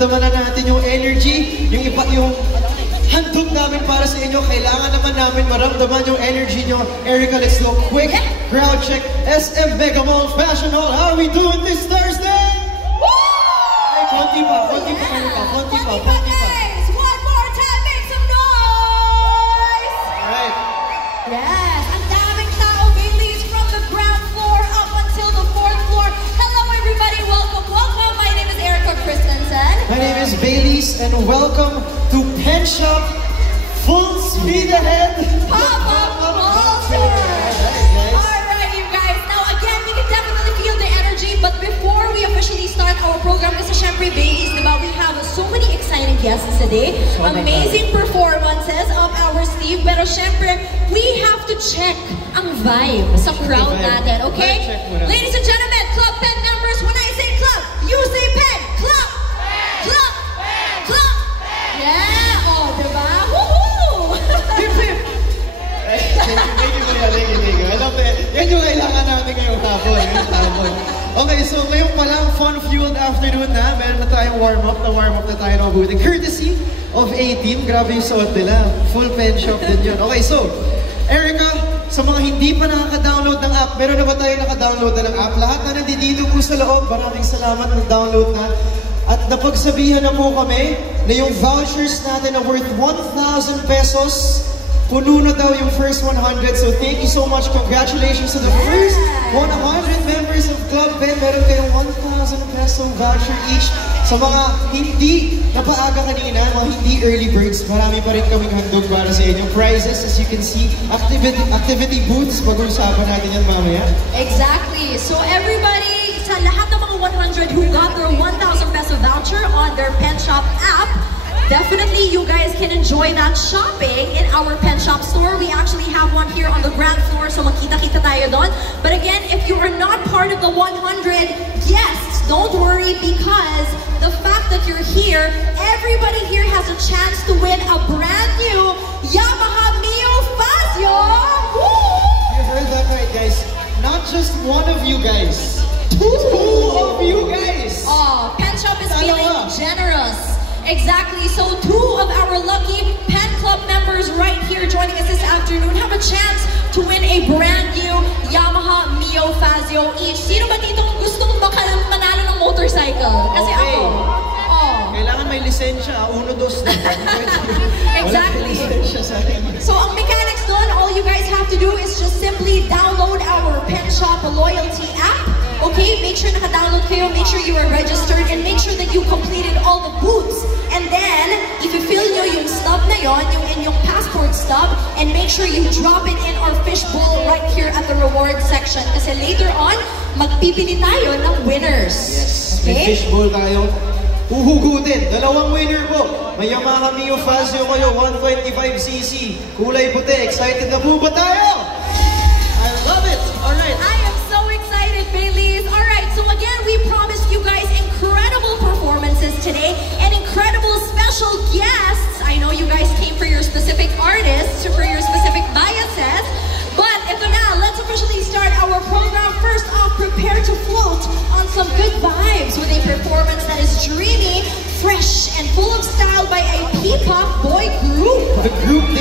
maramdaman na natin yung energy, yung iba, yung handog namin para sa inyo. Kailangan naman namin maramdaman yung energy nyo. Erica, let's do a quick crowd check. SM Mega Mall Fashion Hall, how are we doing this Thursday? Hey, konti pa, konti pa, konti pa, konti pa. One more time, make some noise! Alright. Yes, ang daming tao, Bailey's, from the ground floor up until the 4th floor. Hello everybody, welcome, welcome. My name is Erica Christensen. My name is Bailey's and welcome to Pen Shop Full Speed Ahead Pop-Up Mall Tour. Alright you guys, now again, we can definitely feel the energy, but before we officially start our program, kasi syempre Bailey's, diba, we have so many exciting guests today. Amazing performances up our sleeve, pero syempre, we have to check ang vibe sa crowd natin, okay? Ladies and gentlemen, Club Pen members, when I say club, you say pen. Club! Club! Club! Yeah! Oh, diba? Woohoo! Hip hip! Thank you. Alam mo, yan yung kailangan natin ngayong hapon. Okay, so ngayon pa lang, fun-fueled afternoon na. Meron na tayong warm-up na tayo ng mabuti. Courtesy of 18, grabe yung suot nila. Full Pen Shop din yun. Okay, so, Erica, sa mga hindi pa nakaka-download ng app, meron na ba tayo naka-download na ng app? Lahat na nandito po sa loob, maraming salamat nag-download na. At napagsabihan na po kami na yung vouchers natin na worth 1,000 pesos, puno na daw yung first 100. So thank you so much. Congratulations to the first 100 members of Club Pen. Meron kayong 1,000 peso voucher each. Sa mga hindi napaaga kanina, mga hindi early birds, marami pa rin kaming handog para sa inyo. Prizes, as you can see, activity booths, pag-uusapan natin yan mamaya. Exactly. So everybody, sa lahat ng mga 100 who got their 1,000 peso voucher on their Pen Shop app, definitely you guys can enjoy that shopping in our Pen Shop store. We actually have one here on the ground floor, so makita-kita tayo doon. But again, if you are not part of the 100 guests, don't worry, because the fact that you're here, everybody here has a chance to win a brand new Yamaha Mio Fazio! You heard that right, guys. Not just one of you guys. Two of you guys! Oh, Pen Shop is feeling generous. Exactly, so 2 of our lucky Pen Club members right here joining us this afternoon have a chance to win a brand new Yamaha Mio Fazio each. Sino ba dito gustong manalo ng motorcycle? Kasi ako. Kailangan may lisensya, 1, 2, 3. Exactly. So ang mechanics doon, all you guys have to do is just simply download our Pen Shop loyalty app. Okay, make sure naka-download kayo, make sure you are registered, and make sure that you completed all the booths. And then, if you feel nyo yung stub na yon, yung inyong passport stub, and make sure you drop it in our fishbowl right here at the reward section. Kasi later on, magpipili tayo ng winners. Yes, okay? may fishbowl tayo. Uhugutin. 2 winner po. May Yamaha Mio Fazio kayo, 125cc. Kulay puti. Excited na po ba tayo? I love it. Alright. I am so excited, Bailey's. Alright, so again, we promised you guys incredible performances today and incredible special guests. I know you guys came for your specific artists, for your specific biases. But ito na, let's officially start our program. First off, prepare to float on some good vibes with a performance that is dreamy, fresh, and full of style by a P-pop boy group. The group